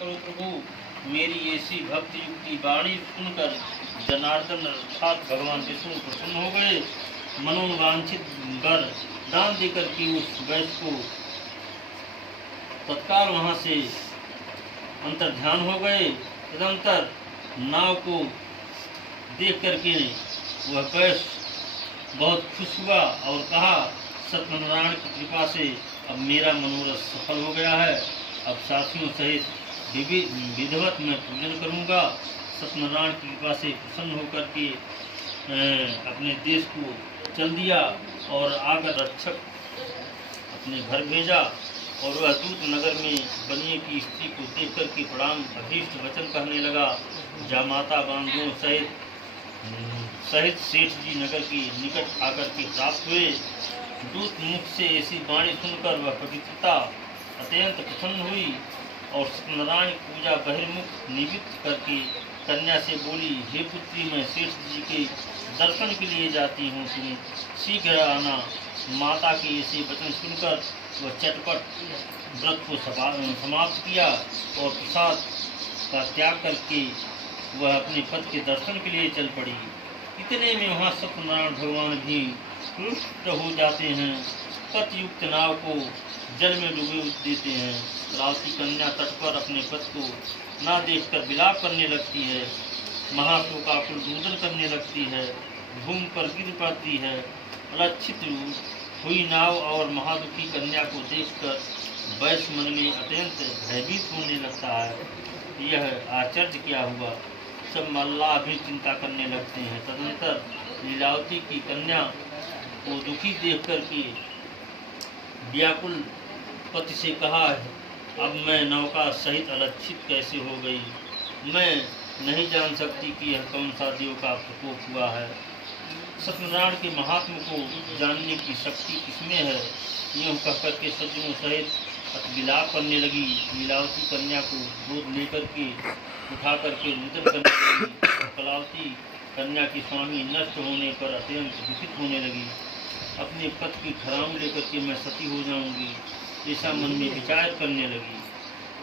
करो प्रभु, मेरी ऐसी भक्ति युक्ति वाणी सुनकर जनार्दन अर्थात भगवान विष्णु प्रसन्न हो गए। मनोवांछित वर दान देकर के उस वैश्य को तत्काल वहां से अंतर्ध्यान हो गए। तदंतर नाव को देख करके वह वैश्य बहुत खुश हुआ और कहा, सत्यनारायण की कृपा से अब मेरा मनोरथ सफल हो गया है। अब साथियों सहित विधिवत मैं पूजन करूंगा। सत्यनारायण की कृपा से प्रसन्न होकर के अपने देश को चल दिया और आकर रक्षक अपने घर भेजा। और वह दूत नगर में बनिए की स्त्री को देख करके प्रणाम अभीष्ट वचन कहने लगा। जामाता बांधों सहित सेठ जी नगर के निकट आकर के प्राप्त हुए। दूत मुख से ऐसी वाणी सुनकर वह पवित्रता अत्यंत प्रसन्न हुई और सत्यनारायण पूजा बहिर्मुख निवृत्त करके कन्या से बोली, हे पुत्री, मैं सेठ जी के दर्शन के लिए जाती हूँ, तुम शीघ्र आना। माता के ऐसे वचन सुनकर वह चटपट व्रत को समाप्त किया और प्रसाद का त्याग करके वह अपने पति के दर्शन के लिए चल पड़ी। इतने में वहाँ सत्यनारायण भगवान भी रुष्ट हो जाते हैं। पतियुक्त नाव को जल में डूबे देते हैं। रावती कन्या तट पर अपने पति को ना देखकर विलाप करने लगती है। महाशोकाकुल रुदन करने लगती है, भूमि पर गिर पड़ती है। अलक्षित हुई नाव और महादुखी कन्या को देखकर वैश्य मन में अत्यंत भयभीत होने लगता है। यह आश्चर्य क्या हुआ। सब मल्लाह भी चिंता करने लगते हैं। तदंतर लीलावती की कन्या को दुखी देख कर के व्याकुल पति से कहा, अब मैं नौका सहित अलक्षित कैसे हो गई। मैं नहीं जान सकती कि यह कौन सा देव का प्रकोप हुआ है। सत्यनारायण के महात्म को जानने की शक्ति किसमें है। यूँ कहकर के सज्जनों सहित विलाप करने लगी। लीलावती कन्या को गोद लेकर के उठा करके रुदन करने लगी। कलावती कन्या की स्वामी नष्ट होने पर अत्यंत दुखित होने लगी। अपने पति की खराम लेकर के मैं सती हो जाऊंगी, ऐसा मन में विचार करने लगी।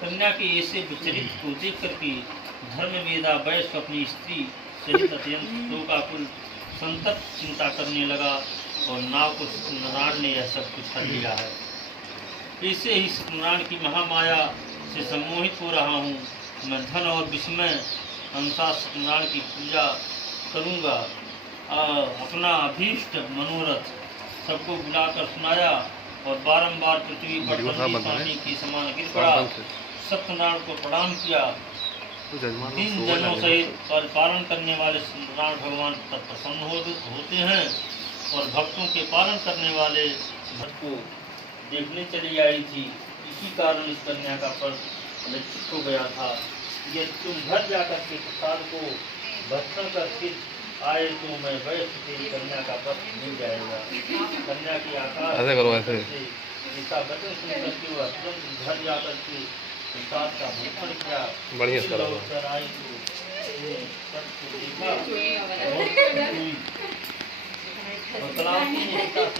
कन्या के ऐसे विचरित को देख करके धर्मवेदा वैश्य अपनी स्त्री सहित अत्यंत शोकाकुल संतप्त चिंता करने लगा और नाव को सत्यनारायण ने यह सब कुछ कर लिया है। ऐसे ही सत्यनारायण की महामाया से सम्मोहित हो रहा हूँ। मैं धन और विस्मय अनुसार सत्यनारायण की पूजा करूँगा। अपना अभीष्ट मनोरथ सबको बुलाकर सुनाया और बारंबार पृथ्वी पर स्वामी के समान गिर पड़ा। सत्यनारायण को प्रणाम किया। तीन जनों सहित पालन करने वाले सत्यनारायण भगवान तब प्रसन्न होते हैं और भक्तों के पालन करने वाले भक्त को देखने चली आई थी। इसी कारण इस कन्या का पर्व लक्षित हो गया था। यदि तुम घर जाकर के प्रसाद को भक्षण करके आए तो मैं वैश्य तेरी कन्या का पर्व मिल जाएगा। कन्या की आकाश ऐसा वचन सुन करके वह तुरंत घर जाकर के प्रसाद का भक्षण किया। बढ़िया आई तो देखा